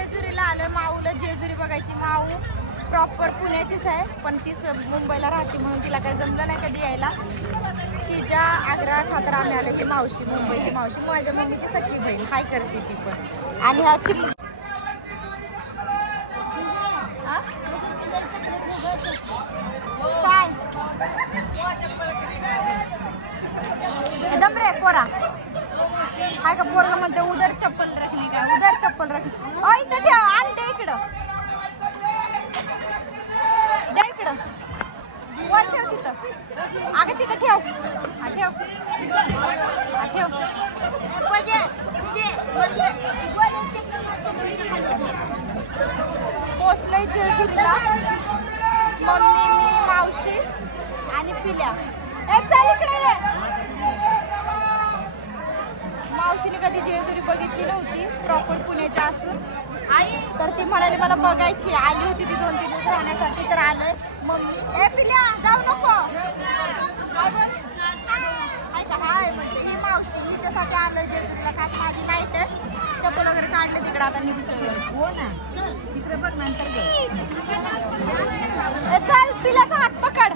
जेजुरीला आलोय. माऊला जेजुरी बघायची. माऊ प्रॉपर पुण्याचीच आहे, पण ती मुंबईला राहते म्हणून तिला काही जमलं नाही कधी यायला. तिच्या आग्रहा खातर आम्ही आलो की मावशी, मुंबईची मावशी, माझ्या मम्मीची सख्खी बहीण हाय करते ती पण. आणि हा चिम काय एकदम रे पोरा हाय का? पोरला म्हणते उधर चप्पल रखली का, उधर चप्पल रखली. इथं ठेव, आण ते इकडं, दे इकडं, वर ठेव तिथं. अगं तिथं ठेव, ठेव ठेव. पोचलंय जेजुरीला. मम्मी, मी, मावशी आणि पिल्या. चल इकडे ये. मावशीने कधी जेजुरी बघितली नव्हती, प्रॉपर पुण्याच्या असून. तर ती म्हणाली मला बघायची. आली होती ती 2-3 दिवस राहण्यासाठी, तर आलोय. मम्मी पिल्या जाऊ नको, हाय म्हणते ही मावशी. हिच्यासाठी आलोय जेजुरीला, खास माझी नाईट आहे. चप्पल वगैरे काढले तिकडे, आता निघतोय. हो ना, तिकडे बघ नंतर. चल पिल्याचा हात पकड.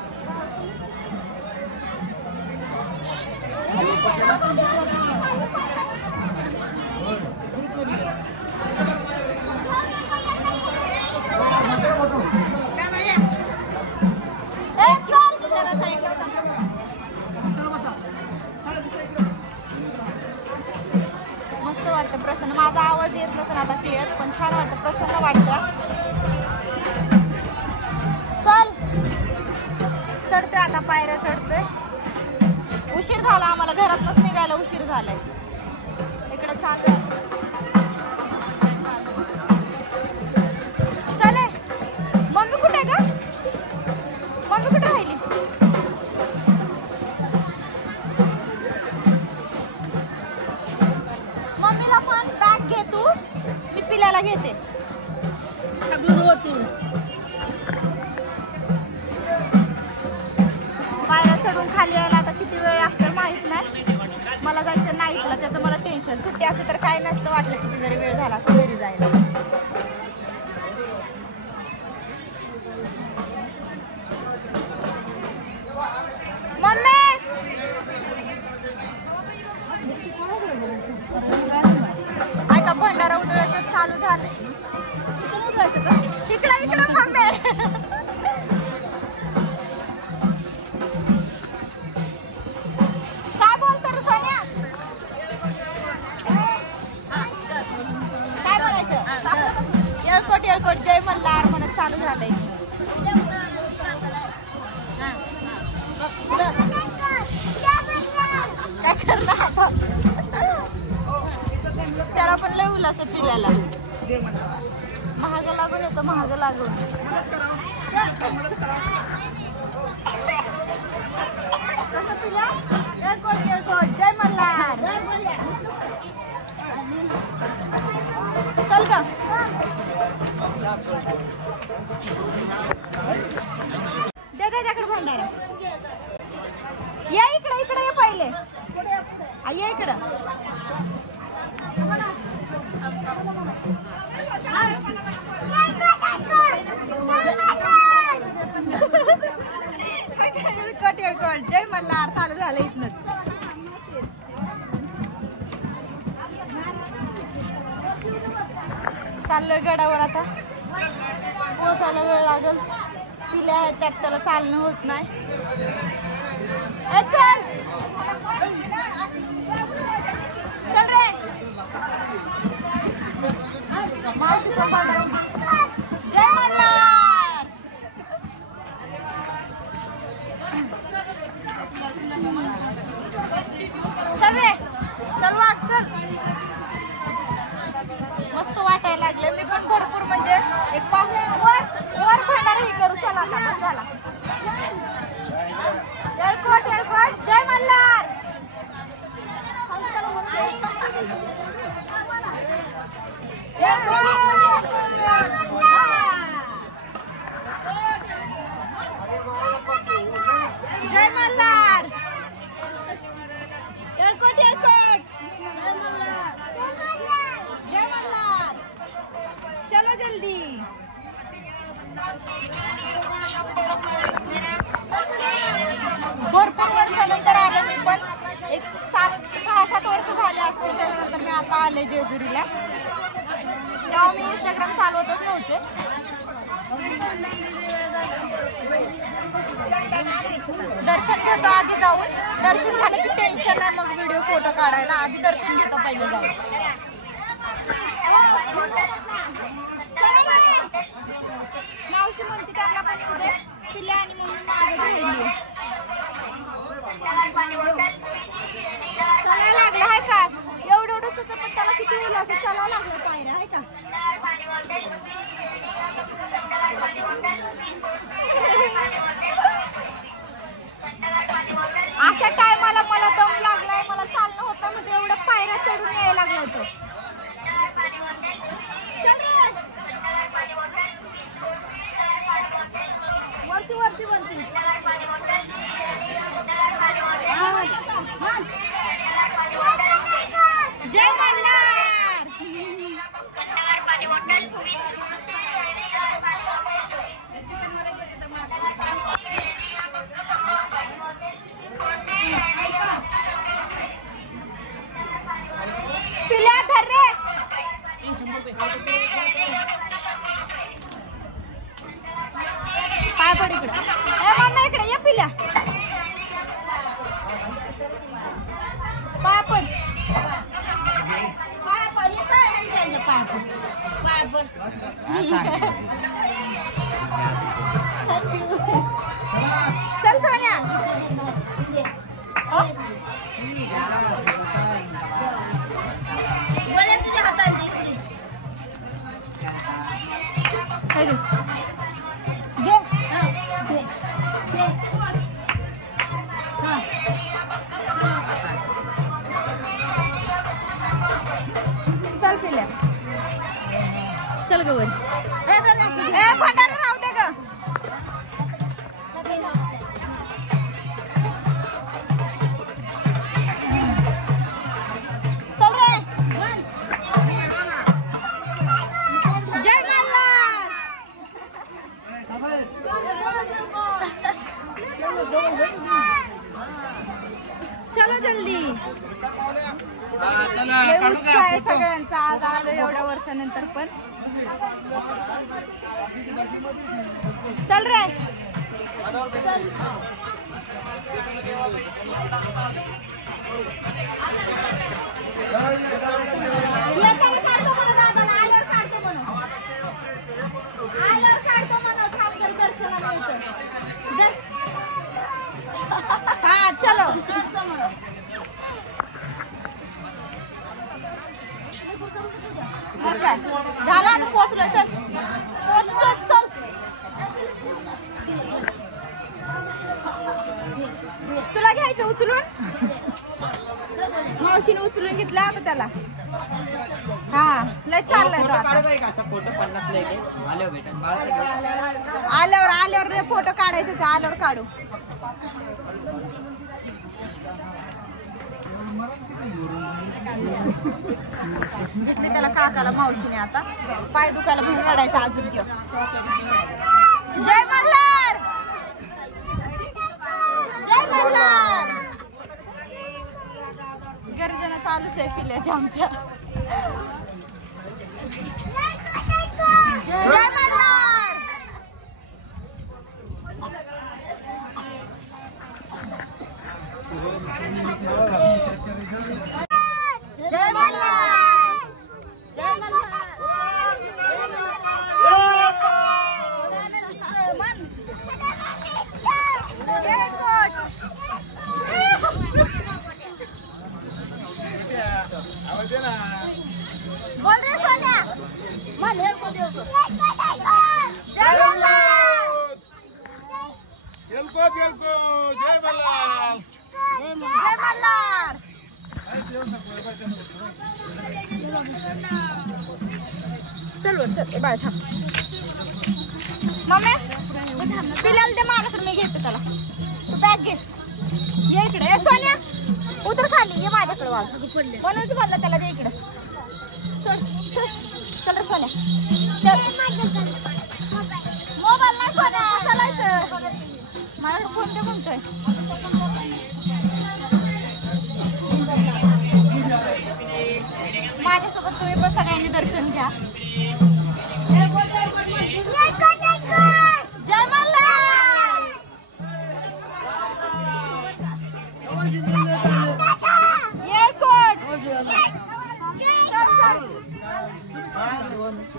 मस्त वाटतं, प्रसन्न. माझा आवाज येत नसेल आता क्लिअर, पण छान वाटतं, प्रसन्न वाटतं. चल चढतोय आता, पायऱ्या चढतोय. उशीर झाला आम्हाला, घरातच निघायला उशीर झालाय. इकडे चालू चले. मम्मी कुठे आहे का? मम्मी कुठे राहिली? मम्मीला पण बॅग घे तू, मी पिल्याला घेते. पायऱ्या चढून खाली यायला आता किती वेळ लागतो माहित नाही. मला जायचं नाईटला, त्याचं मला टेन्शन. सुट्टी असते तर काय नसतं वाटलं, किती जरी वेळ झाला असता घरी जायला. मम्मी ऐका, भंडारा उधळायचं चालू झालंय. इकडं इकडं मम्मी. काय बोलतो रे सोन्या? काय बोलायचं? येळकोट येळकोट जय मल्हार म्हणत चालू झालंय. काय करणार त्याला पण लय उल्हास आहे पिल्याला. महाग लागून येतं, महाग लागून. जय मल्हार. चल का दे त्याच्याकडे भंडारा. या इकडे, इकडे ये पहिले. ये इकडं. कट जय मल्हार चालू झालं इथनच. चाललोय गडावर आता. पोचायला वेळ लागल. पिल्या आहेत त्यात, त्याला चालणं होत नाही. चल चल रे मावशी. जय मल्हार. चल रे, चल वाग, चल. मस्त वाटायला लागले. मी पण भरपूर म्हणजे एक वर भंडारा हे करू. चला आता बस झाला. येळकोट येळकोट जय मल्हार. जय मल्हार. येळकोट येळकोट जय मल्हार. जय मल्हार. आले जेजुरीला, तेव्हा मी इंस्टाग्राम चालवतच नव्हते. दर्शन घेतो आधी जाऊन, दर्शन झालं की टेन्शन नाही मग व्हिडिओ फोटो काढायला. आधी दर्शन घेतो पहिले जाऊन. मावशी म्हणते त्यांना पण येऊ दे पिल्या आणि मग मागे राहिली. चलायला लागलं आहे का एवढं एवढं पण त्याला किती उल असं चालावं लागलं पायऱ्या आहे का. अशा टायमाला मला दम लागलाय, मला चालणं होतं म्हणजे एवढ्या पायऱ्या चढून यायला लागला तो. वरती वरती वरती जय मल्हार. पिल्या धर रे. पाय पड इकडे. ए मम्मी इकडे ये पिल्या. पाय पड. चल सोन्या. चल पिल्या चल ग वर. ए भंडारा राहू दे ग. चल रे. जय मल्हार. चलो जल्दी. उत्साह आहे सगळ्यांचा आज आलो एवढ्या वर्षानंतर पण. चल रे. चल. काढतो म्हणा दादा आल्यावर काढतो म्हणा. आल्यावर काढतो म्हणा. थांब तर दर्शनाला येतो. हा चलो. झाला आता पोचलो. चल पोचतो. चल तुला घ्यायचं उचलून. मावशीने उचलून घेतला आता त्याला. हा लय चाललाय तो आता. आल्यावर रे फोटो काढायचं. आल्यावर काढू. घेतली त्याला काकाला मावशीने. आता पाय दुखायला म्हणून रडायचा अजून त्यो. जय मल्हार. जय मल्हार. गर्जना चालूच आहे पिल्याच्या आमच्या. जय मल्हार. जय मल्हार. जय मल्हार. बोल रे सोन्या. जय मल्हार. जय मल्हार. जय मल्हार. चल चल बाळ थांब. मम्मी पिल्याला दे माझ्याकडे. मी घेते त्याला. बॅग घे. ये इकडे. ए सोन्या उतर खाली. ये माझ्याकडे. वाघ म्हणूनच म्हणलं त्याला दे इकडे. चल रे सोन्या. चल. मोबाईल नाही सोन्या चालायचं. मला फोन दे म्हणतोय. माझ्या तुम्ही पण सगळ्यांनी दर्शन घ्या. जय मल्हार. एअरपोर्ट. चल चल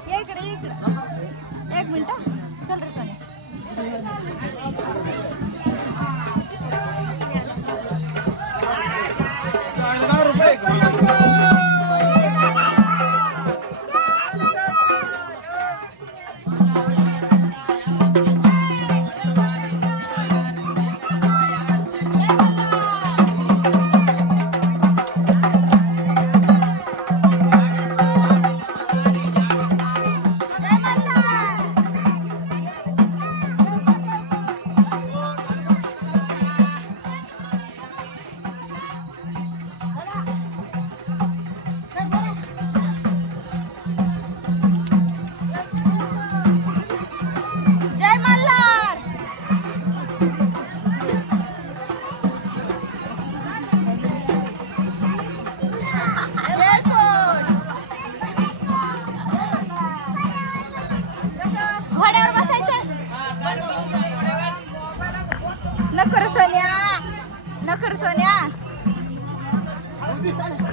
ये इकडे एक मिनिट चल रे सोने. नकर सोन्या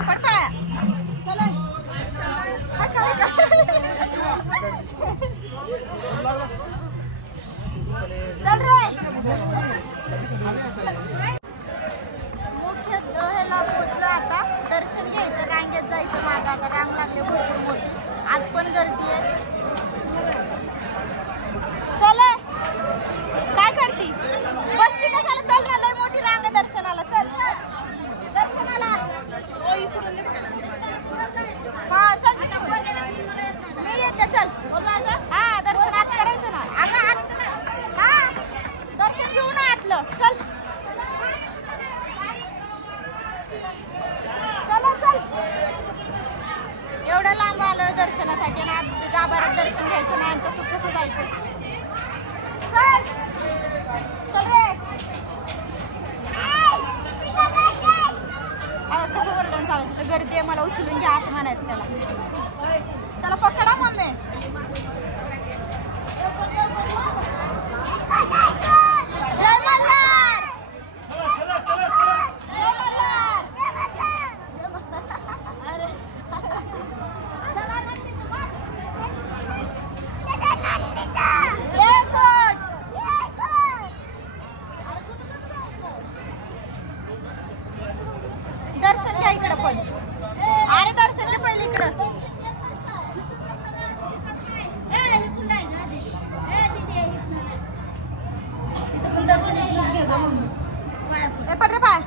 पटपा चला चल रे. मुख्य ह्याला पोहोचलो आता. दर्शन घ्यायचं, रांगेत जायचं. मागं आता रांग लागली भरपूर मोठी. आज पण गर्दी आहे. चला काय करती बसती कशाला. चल ना लय मोठी रांग आहे दर्शनाला. चल दर्शनाला हा चल मी येते. चल हा दर्शनात करायचं ना. अगं आत हा दर्शन घेऊ ना आतलं. चल चला चल. एवढं लांब आलं दर्शनासाठी ना. गाभाऱ्यात दर्शन घ्यायचं नाही. तसं कसं जायचं. चल चल रे. कसं वरडून चालू तिथं गर्दी आहे. मला उचलून घ्या असं म्हणायचं त्याला. त्याला पकडा मम्मी. जय मल्हार. जय मल्हार. अरे दर्शन घ्या इकडं पण. अरे दर्शन घ्या पहिले इकडं. पड रे पाय.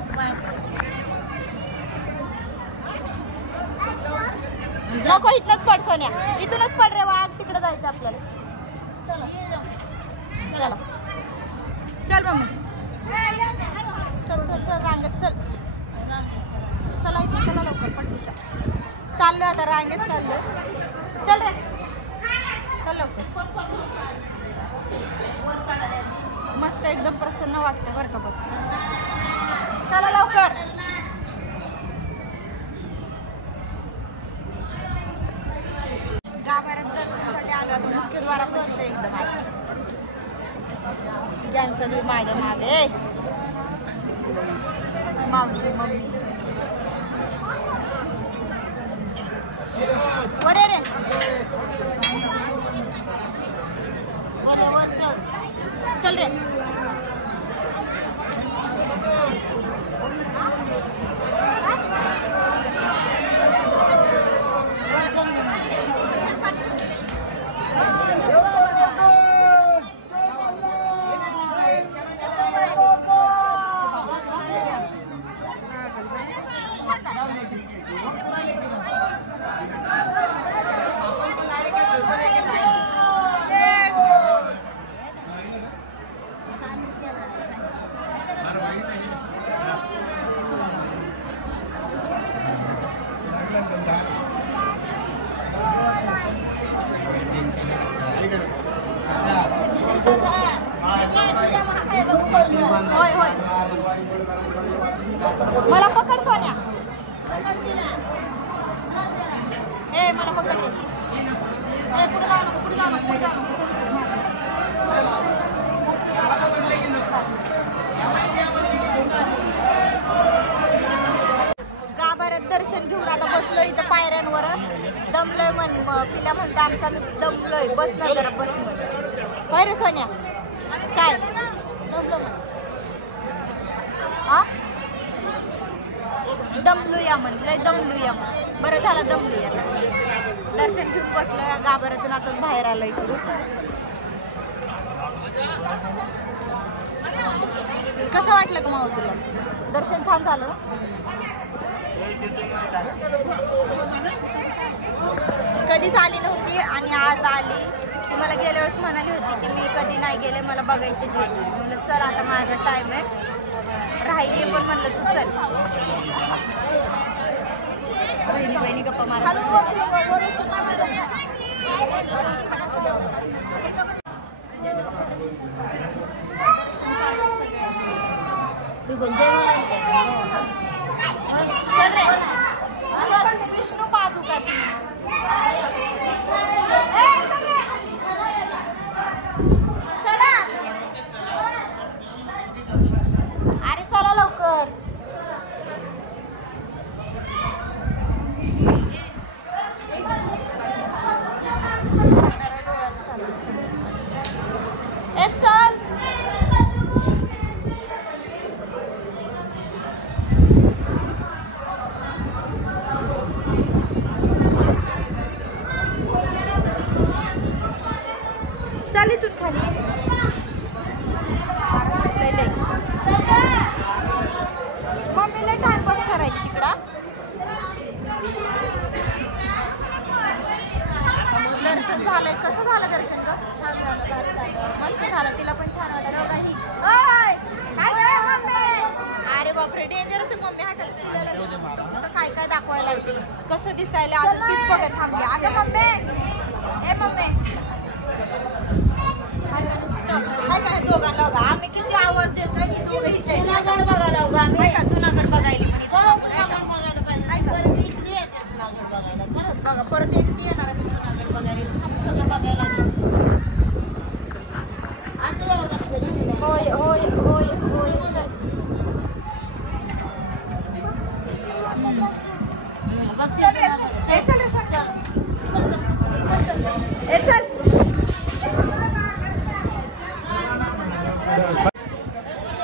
नको इथनच पड सोन्या. इथूनच पड रे वाघ. तिकडे जायचं आपल्याला. चला चला चल मम्मी. चल चल चल रांगेत चल. चला इथे चला लवकर पटदिशा. चाललोय आता रांगेत चाललोय. चल रे चल लवकर. मस्त एकदम प्रसन्न वाटतंय बरं का. बघ चला लवकर. गाभाऱ्यात दर्शनासाठी आलो आता. मुख्यद्वारापर्यंत एकदम आहे. गँग सगळी माझ्या मागे. मावशी मम्मी वर रे. वर चल रे. होय होय मला पकड सोन्या. ए गाभाऱ्यात दर्शन घेऊन आता बसलो इथं पायऱ्यांवर. दमलोय पिल्या म्हणता आमचा मी दमलोय. बस ना जरा बसमध्ये. होय रे सोन्या काय दमलो हा दमलूया म्हणलंय दमलूया म्हण. बरं झालं दमलूया. दर्शन घेऊन बसलोय गाभाऱ्यातून आताच बाहेर आलं इकडून. कसं वाटलं का माऊ तुला? दर्शन छान झालं ना? कधीच आली नव्हती आणि आज आली. ती मला गेल्या वेळेस म्हणाली होती की मी कधी नाही गेले, मला बघायचे जेजुरी. म्हणलं चल आता माझा टाइम आहे राहिली, पण म्हणलं तू चल. बहिणी बहिणी गप्पा मारत चल रे चल विष्णू पादुका चला. अरे चला लवकर. ए चल. चल इथून खाली. मम्मीला टाइमपास करायची तिकडा. दर्शन झालंय. कसं झालं दर्शन ग? छान झालं. मस्त झालं. तिला पण छान वाटलं. काय काय मम्मी? अरे बापरे डेंजरच आहे मम्मी. काय काय दाखवायला लागली. कसं दिसायला अजून तीच बघत थांबली. अगं मम्मी ए मम्मी काय काय दोघांना बघा. आम्ही किती आवाज देतोय की दोघं इथे का जुनागड बघायला बघा. परत एकटी येणार मी जुनागड बघायला. सगळं बघायला. होय होय होय होय चल. चल रे चल रे चल चल चल चल चल.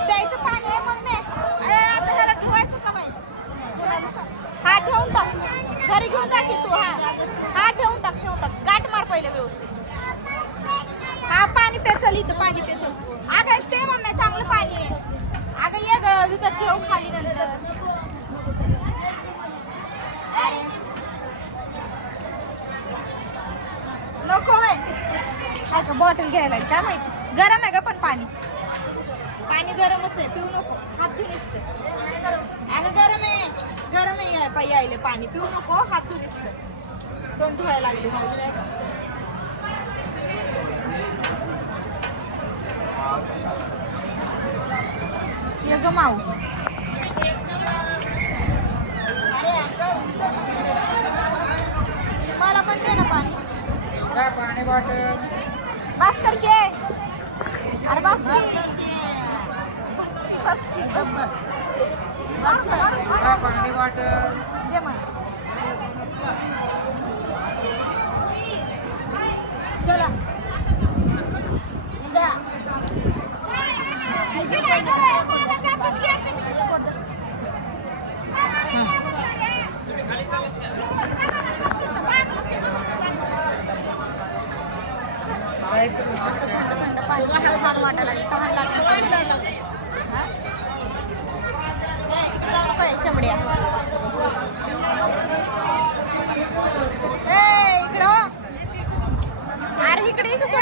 प्यायचं पाणी आहे मम्मी. आता जरा ठेवायचं का बाई? हा ठेवून टाक. घरी घेऊन जा की तू. हा ठेवून टाक ठेवून टाक. गाठ मार पहिले व्यवस्थित. हा पाणी पेचल इथं. पाणी पेचल. अगं ते मम्मी चांगलं पाणी आहे. अगं ये ग विकत घेऊ खाली नंतर. नको बाई. काय का बॉटल घ्यायला काय माहिती. गरम आहे का पण पाणी? पाणी गरमच आहे. पिऊ नको. हात धुवून असतं. अगं गरम आहे. गरम आहे यायले पाणी. पिऊ नको. हात धुवून असतं. तोंड धुवायला लागले. ये ग माऊ. मला पण दे ना पाणी. पाणी बॉटल बस कर घे. अरे बस की पाणी बॉटल दे मला. चला थंड पाणी वाटायला लागली. तहान लागली. शंभड्या इकडं. अरे इकडे कसं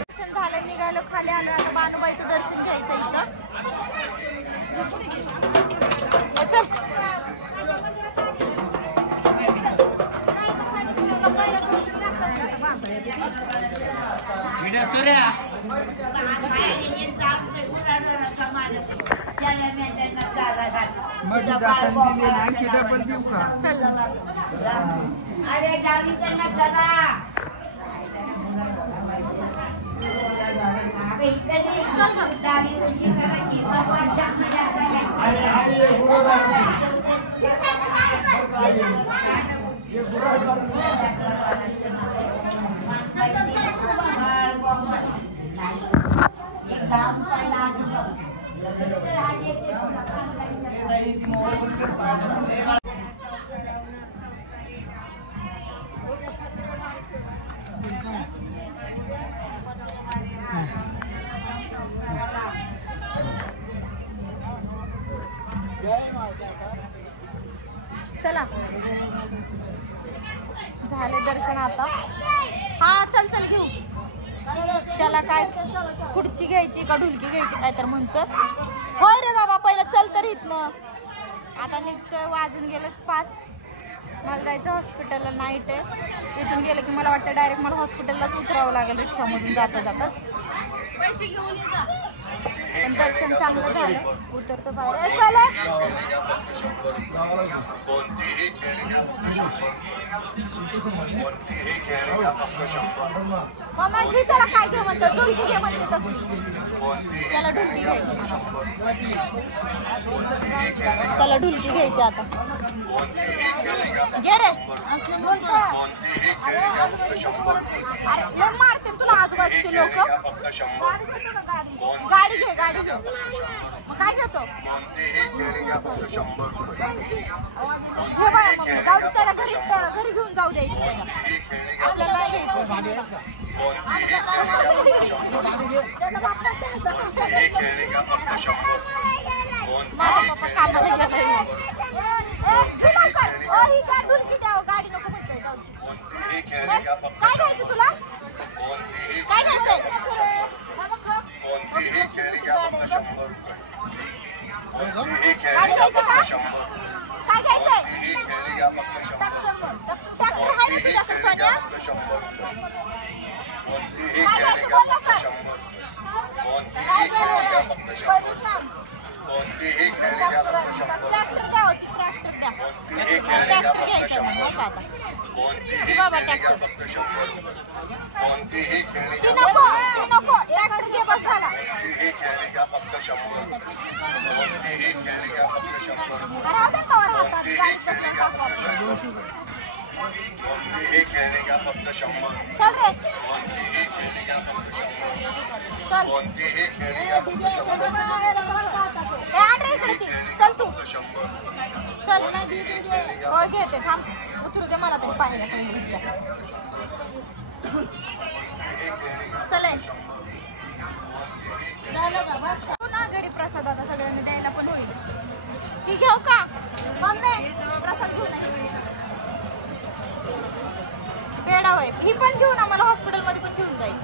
दर्शन झालं. निघालो खाली आलो. आता बानुबाईचं दर्शन घ्यायचं इथं. चल मग जाताना दिले ना की डबल देऊ का? चल अरे डावीकडनं चला चला झाले दर्शन आता. हा चल चल घेऊ. त्याला काय खुर्ची घ्यायची का ढुलकी घ्यायची काय तर म्हणतो. होय रे बाबा पहिलं चल तर इथनं. आता निघतोय वाजून गेलं 5. मला जायचं हॉस्पिटलला नाईट आहे. इथून गेलं की मला वाटतं डायरेक्ट मला हॉस्पिटललाच उतरावं लागेल रिक्षामधून जाता जाताच. पैसे घेऊन ये जा. पण दर्शन चांगलं झालं. उतरतो बाहेर. चला मग घे त्याला काय घे म्हणतो. ढुलकी घे म्हणते तसली. त्याला ढुलकी घ्यायची मला. त्याला ढुलकी घ्यायची आता. घे रे. अरे लय मारते तुला आजूबाजूचे लोक. गाडी घे गाडी घे. मग काय घेतो घे बाया. मग जाऊ दे त्याला घरी घेऊन जाऊ द्यायची. त्याला आपल्याला नाही घ्यायची. माझा पप्पा कामाला गेला. ही त्या ढुलकी द्यावं. गाडी नको म्हणते. काय घ्यायचं तुला. काय घ्यायचंय गाडी घ्यायची का. काय घ्यायचंय. ट्रॅक्टर आहे ना तुझ्याकडे सोन्या. काय घ्यायचं बोल लवकर. काय घ्यायचं पैसे सांग. ट्रॅक्टर द्या होती. ट्रॅक्टर द्या. ट्रॅक्टर घ्यायचं नाही का आता. बाबा ट्रॅक्टर ती नको ती नको. ट्रॅक्टर घे बस झाला. राहू दे तवर हातात गाडीत चल रे. चल आण रे इकडे ती. चल तू चल. हो घेते थांब. उतरू दे मला तरी पाहिलं पहिले. चल ना घरी प्रसाद आता सगळ्यांनी द्यायला पण होईल. ही घेऊ का मम्मी. प्रसाद घेऊ पेढा होय. ही पण घेऊ ना. मला हॉस्पिटलमध्ये पण घेऊन जाईल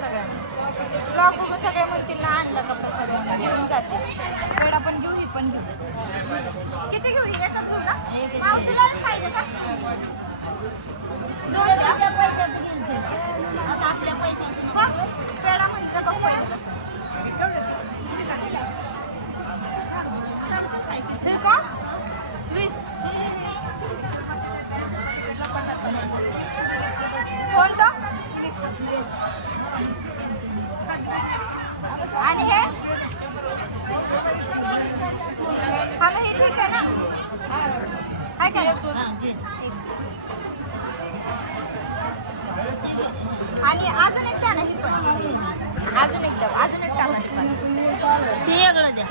सगळ्यांना. ब्लॉग बघू सगळे म्हणतील ना आणलं का प्रसाद घेऊन जाते. पेढा पण घेऊ. ही पण घेऊ. किती घेऊ. ही एकच घेऊ ना. माव तुला पाहिजे का. 2 द्या. आता आपल्या पैशाचं बघ. पेढा म्हटलं बघ पैसे. हे का 20. कोणतं आणि हे हा हे ठीक आहे ना. आहे का आणि अजून एक द्या ना. ही पण अजून एक द्या. अजून एक टाका. ते वेगळं द्या.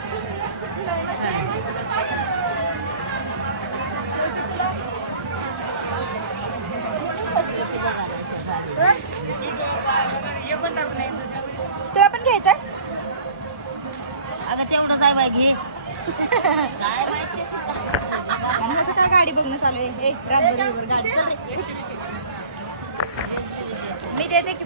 तुला पण घ्यायचंय. अगं तेवढं जाय बाय घे. काय गाडी बघणं चालू आहे. एक रातभर गाडी चल रे. मी देते की.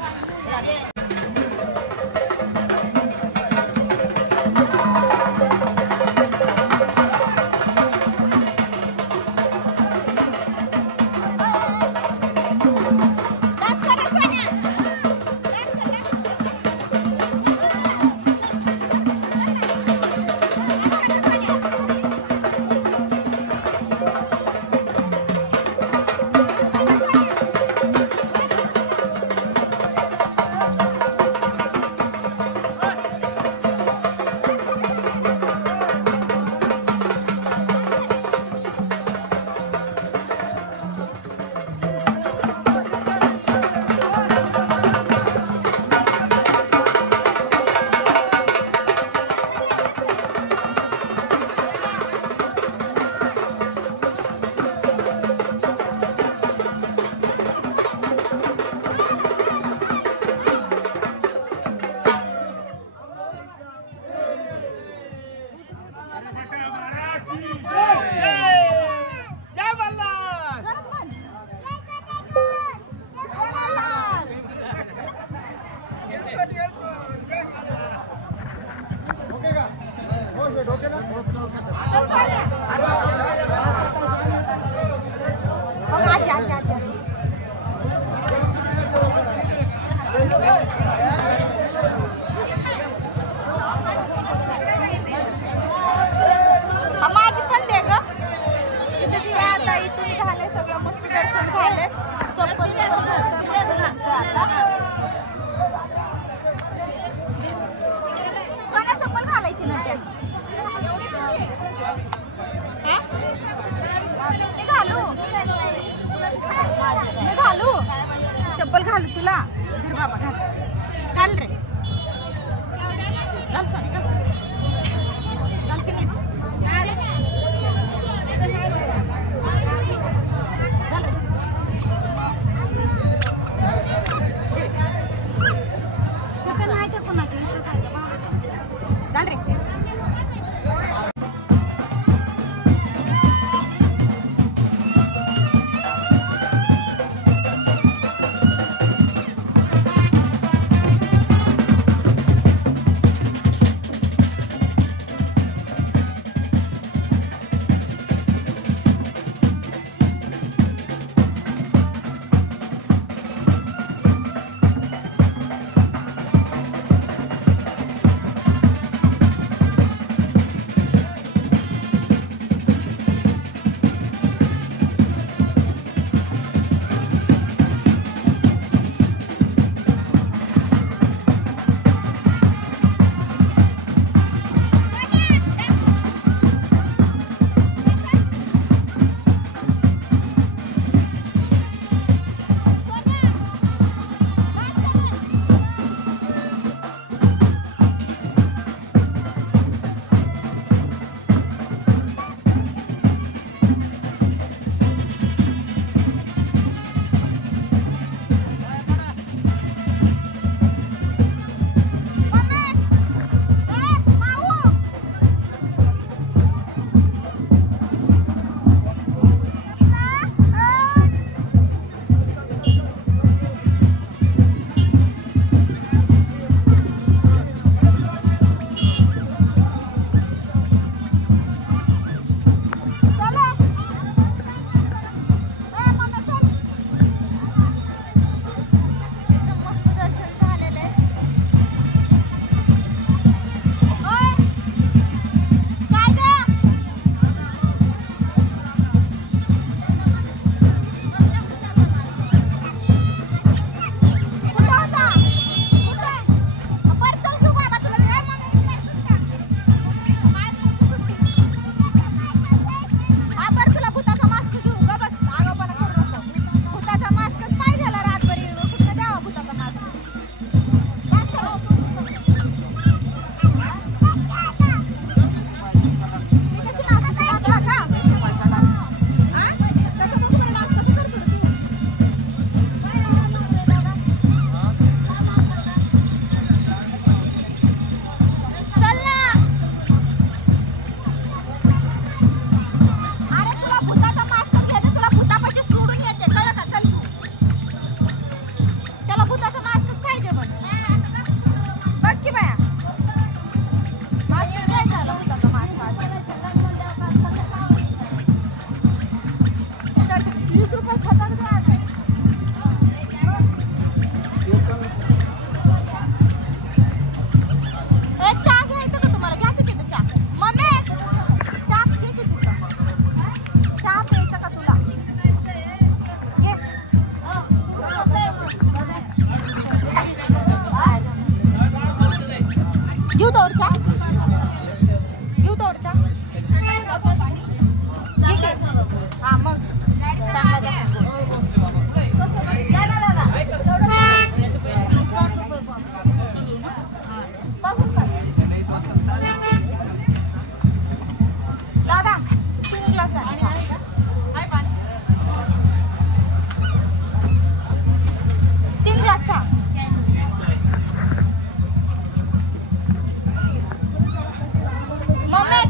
आजी आजी आजी माझी पण दे ग. आता इथून झालंय सगळं मस्त दर्शन झालंय. चप्पल घालतोय मस्त घालतोय आता. मला चप्पल घालायची ना त्या. मी घालू चप्पल घालू तुला. धर बाबा घाल घाल रे. घाल सोने घाल. घाल की नाही. घाल रे.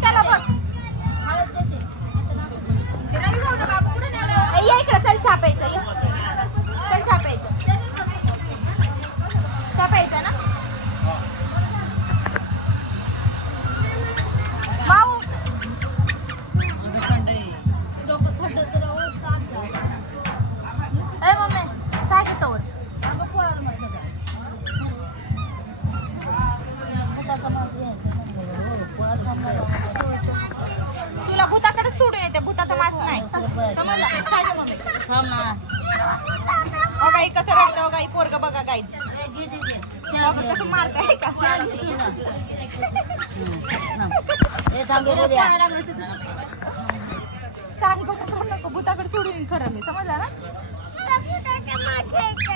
त्याला बघ. बस थांब ना हो गाई कसं रडतं हो गाई पोरग बघा गाईच कसं मारताय का शान बघा नको भूताकडे सोडून येईन खरं मी समजला ना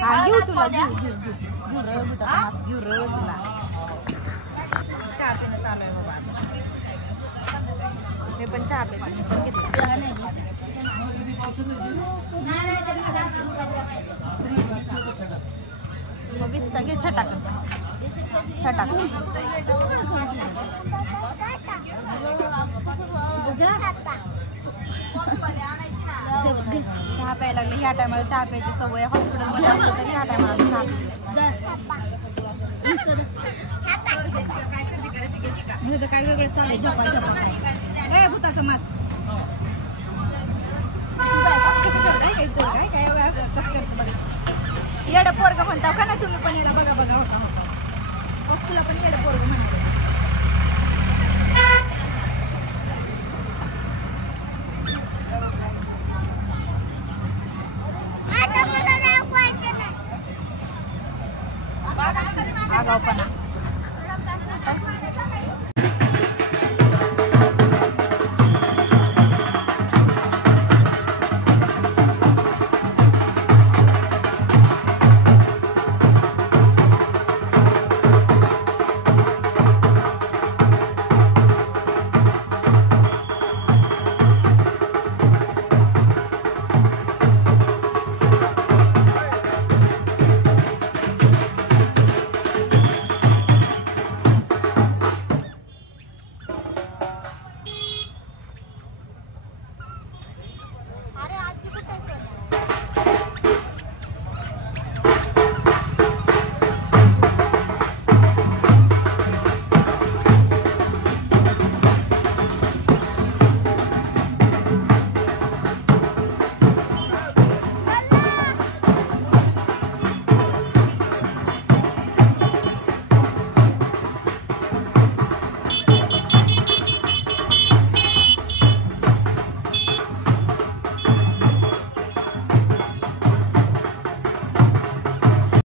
हा घेऊ तुला घेऊ घेऊ घेऊ घेऊ र भूताचा मास घेऊ र तुला चहा पिणं चालू आहे बाबा मी पण चहा पिते मी पण घेते मग 20चा घे छटाकच छटाक चहा प्यायला लागले ह्या टायमाला चहा प्यायची सवय हॉस्पिटलमध्ये असलं तरी ह्या टायमाला चहा काय वेगळं चाललंय झोपाय भूताचं मास कसं करताय काही पोरग आहे काय कसं करतं बघा येडं पोरग म्हणता का ना तुम्ही पण याला बघा बघा होता होता मग तुला पण येडं पोरग म्हणतो आगाऊपणा